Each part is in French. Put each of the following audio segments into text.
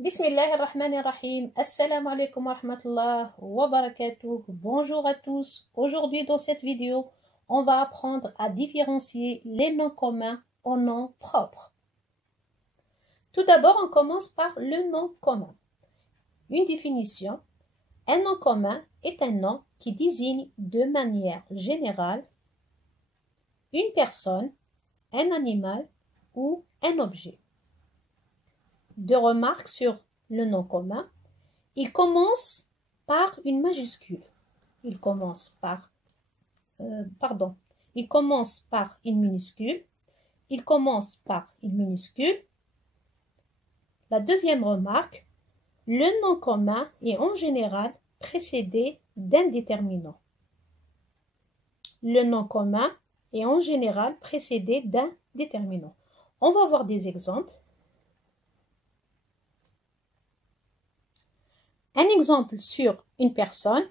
Bismillahirrahmanirrahim. Assalamu alaikum wa rahmatullah wa barakatuh. Bonjour à tous. Aujourd'hui, dans cette vidéo, on va apprendre à différencier les noms communs aux noms propres. Tout d'abord, on commence par le nom commun. Une définition. Un nom commun est un nom qui désigne de manière générale une personne, un animal ou un objet. Deux remarques sur le nom commun. Il commence par une majuscule. Il commence par une minuscule. Il commence par une minuscule. La deuxième remarque, le nom commun est en général précédé d'un déterminant. Le nom commun est en général précédé d'un déterminant. On va voir des exemples. Un exemple sur une personne,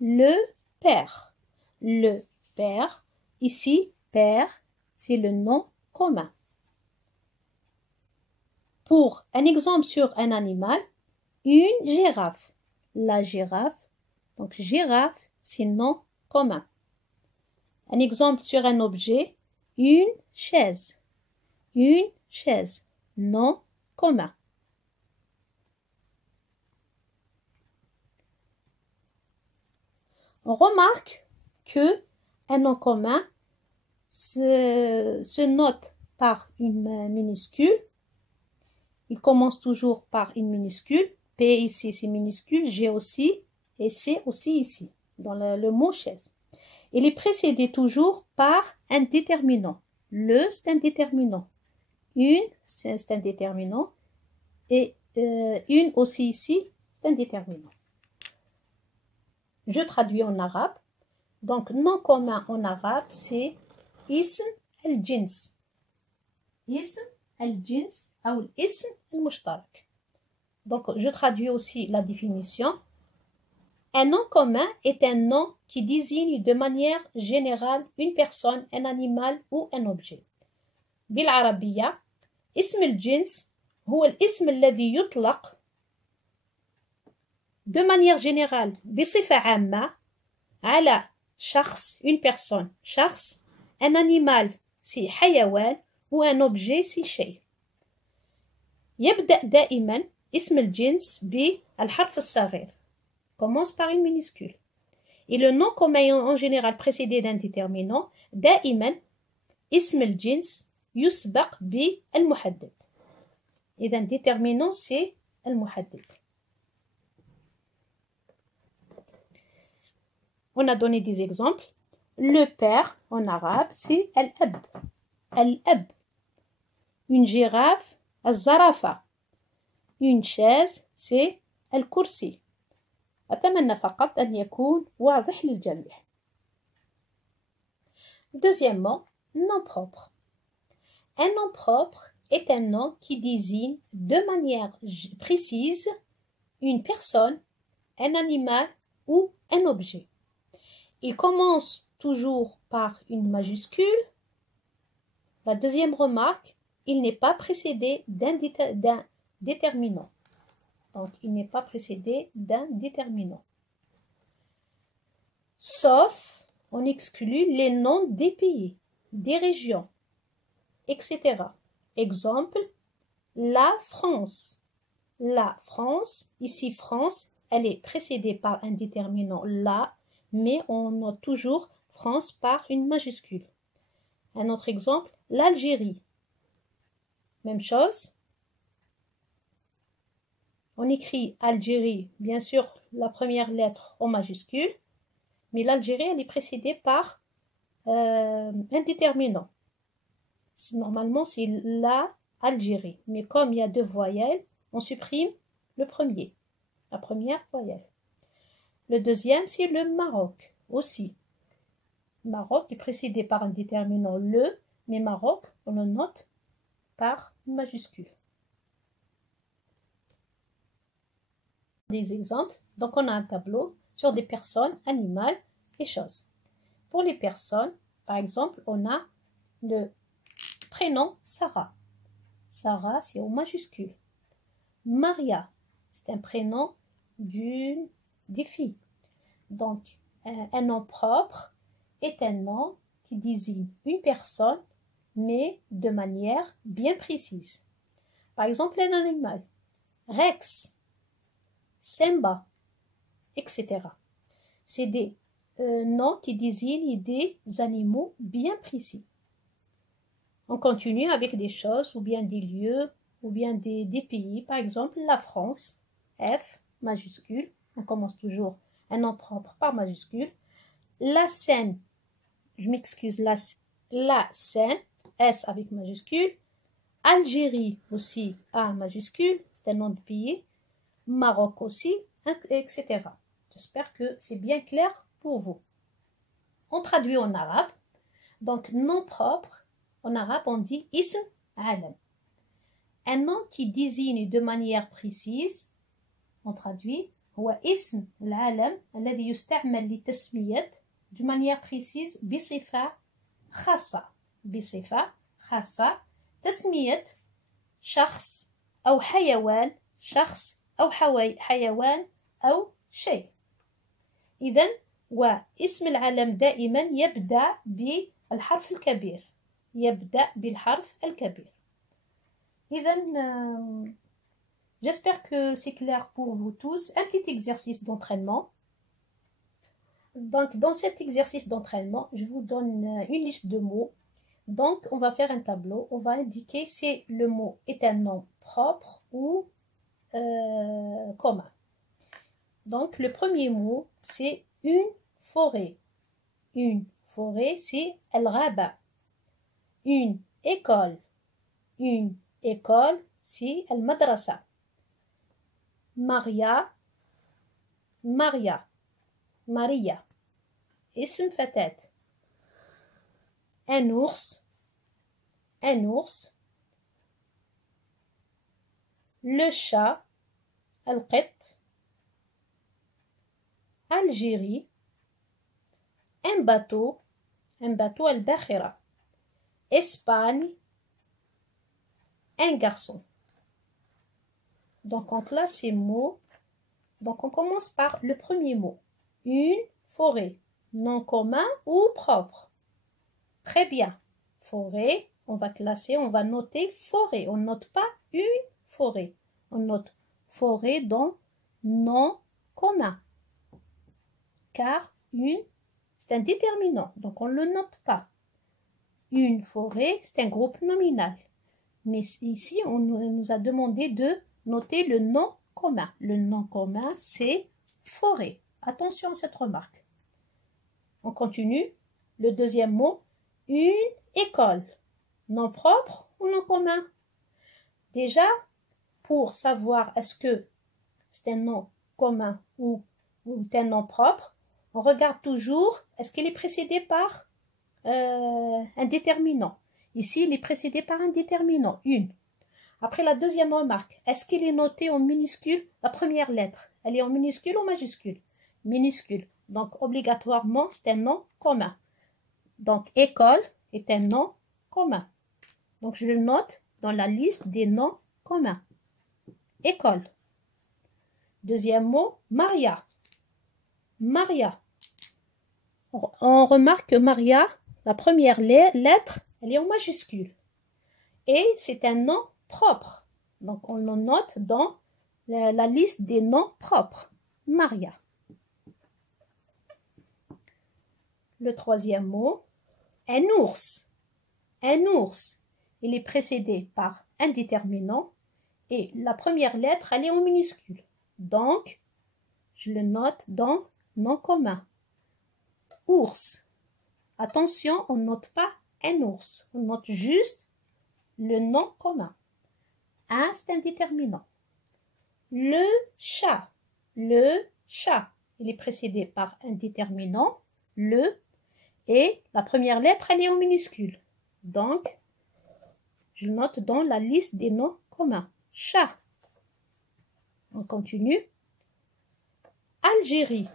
le père. Le père, ici, père, c'est le nom commun. Pour un exemple sur un animal, une girafe. La girafe, donc girafe, c'est nom commun. Un exemple sur un objet, une chaise. Une chaise, nom commun. On remarque que un nom commun se note par une minuscule. Il commence toujours par une minuscule. P ici, c'est minuscule. G aussi. Et C aussi ici, dans le mot chaise. Il est précédé toujours par un déterminant. Le, c'est un déterminant. Une, c'est un déterminant. Et une aussi ici, c'est un déterminant. Je traduis en arabe. Donc, nom commun en arabe, c'est ism al-jins. Ism al-jins ou ism al-mushtarak. Donc, je traduis aussi la définition. Un nom commun est un nom qui désigne de manière générale une personne, un animal ou un objet. بالعربية اسم الجنس هو الاسم الذي يطلق de manière générale بصفة عامة على شخص, une personne, شخص, un animal, c'est حيوان, ou un objet, c'est شيء. يبدأ دائما اسم الجنس بالحرف الصغير. Commence par une minuscule. Et le nom commun en général précédé d'un déterminant, دائما اسم الجنس يسبق بالمحدد. Et d'un déterminant, c'est المحدد. On a donné des exemples. Le père, en arabe, c'est al-ab. Al-ab. Une girafe, al-zarafa. Une chaise, c'est al-kursi. أتمنى فقط أن يكون واضح للجميع. Deuxièmement, nom propre. Un nom propre est un nom qui désigne de manière précise une personne, un animal ou un objet. Il commence toujours par une majuscule. La deuxième remarque, il n'est pas précédé d'un déterminant. Donc, il n'est pas précédé d'un déterminant. Sauf, on exclut les noms des pays, des régions, etc. Exemple, la France. La France, ici France, elle est précédée par un déterminant la, mais on note toujours France par une majuscule. Un autre exemple, l'Algérie. Même chose. On écrit Algérie, bien sûr, la première lettre en majuscule, mais l'Algérie, elle est précédée par un déterminant. Normalement, c'est la Algérie, mais comme il y a deux voyelles, on supprime le premier, la première voyelle. Le deuxième, c'est le Maroc, aussi. Maroc est précédé par un déterminant le, mais Maroc, on le note par une majuscule. Des exemples, donc on a un tableau sur des personnes, animaux et choses. Pour les personnes, par exemple, on a le prénom Sarah. Sarah, c'est en majuscule. Maria, c'est un prénom des filles. Donc, un nom propre est un nom qui désigne une personne, mais de manière bien précise. Par exemple, un animal, Rex, Simba, etc. C'est des noms qui désignent des animaux bien précis. On continue avec des choses ou bien des lieux ou bien des pays. Par exemple, la France, F majuscule. On commence toujours un nom propre par majuscule. La Seine, je m'excuse, la Seine, S avec majuscule. Algérie aussi, A majuscule, c'est un nom de pays. Maroc aussi, etc. J'espère que c'est bien clair pour vous. On traduit en arabe. Donc, nom propre, en arabe, on dit ism alam. Un nom qui désigne de manière précise, on traduit, هو اسم العلم الذي يستعمل لتسمية de manière précise بصفة خاصة تسمية شخص أو حيوان أو شيء. إذن واسم العلم دائما يبدأ بالحرف الكبير. إذن j'espère que c'est clair pour vous tous. Un petit exercice d'entraînement. Donc, dans cet exercice d'entraînement, je vous donne une liste de mots. Donc, on va faire un tableau. On va indiquer si le mot est un nom propre ou commun. Donc, le premier mot, c'est une forêt. Une forêt, c'est al-ghaba. Une école. Une école, c'est al-madrasa. Maria. اسم فتاة. Un ours. Le chat. القط. Algérie. Un bateau. الباخرة. Espagne. Un garçon. Donc, on classe ces mots. Donc, on commence par le premier mot. Une forêt. Nom commun ou propre? Très bien. Forêt, on va classer, on va noter forêt. On ne note pas une forêt. On note forêt dans nom commun. Car une, c'est un déterminant. Donc, on ne le note pas. Une forêt, c'est un groupe nominal. Mais ici, on nous a demandé de noter le nom commun. Le nom commun, c'est forêt. Attention à cette remarque. On continue. Le deuxième mot, une école. Nom propre ou nom commun? Déjà, pour savoir est-ce que c'est un nom commun ou un nom propre, on regarde toujours est-ce qu'il est précédé par un déterminant. Ici, il est précédé par un déterminant, une. Après la deuxième remarque, est-ce qu'il est noté en minuscule? La première lettre, elle est en minuscule ou majuscule? Minuscule. Donc, obligatoirement, c'est un nom commun. Donc, école est un nom commun. Donc, je le note dans la liste des noms communs. École. Deuxième mot, Maria. On remarque que Maria, la première lettre, elle est en majuscule. Et c'est un nom propre. Donc, on le note dans la liste des noms propres. Maria. Le troisième mot, un ours. Il est précédé par un déterminant et la première lettre, elle est en minuscule. Donc, je le note dans nom commun. Ours. Attention, on ne note pas un ours. On note juste le nom commun. Un, c'est un déterminant. Le chat. Il est précédé par un déterminant, le, et la première lettre, elle est en minuscule. Donc, je note dans la liste des noms communs. Chat. On continue. Algérie.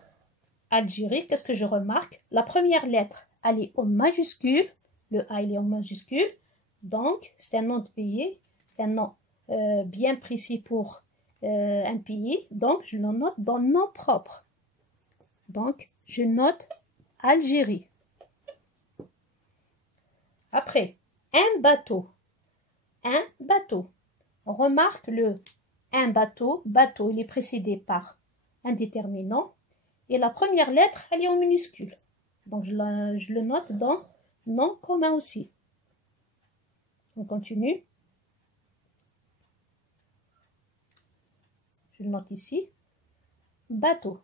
Qu'est-ce que je remarque? La première lettre, elle est en majuscule. Le A, il est en majuscule. Donc, c'est un nom de pays. C'est un nom bien précis pour un pays, donc je le note dans nom propre. Donc, je note Algérie. Après, un bateau. Un bateau. On remarque le un bateau. Bateau, il est précédé par un déterminant. Et la première lettre, elle est en minuscule. Donc, je le note dans nom commun aussi. On continue. Je le note ici. Bateau.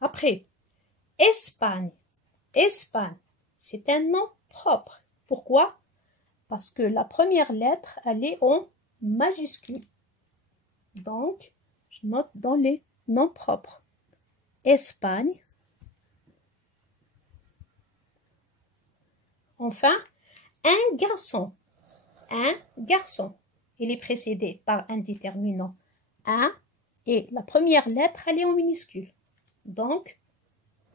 Après, Espagne. Espagne, c'est un nom propre. Pourquoi? Parce que la première lettre, elle est en majuscule. Donc, je note dans les noms propres. Espagne. Enfin, un garçon. Un garçon. Il est précédé par un déterminant un et la première lettre, elle est en minuscule. Donc,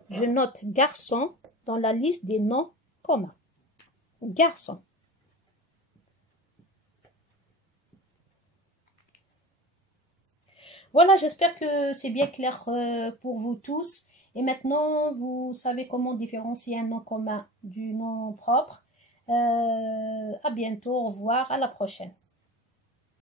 je note garçon dans la liste des noms communs. Garçon. Voilà, j'espère que c'est bien clair pour vous tous. Et maintenant, vous savez comment différencier un nom commun du nom propre. À bientôt, au revoir, à la prochaine.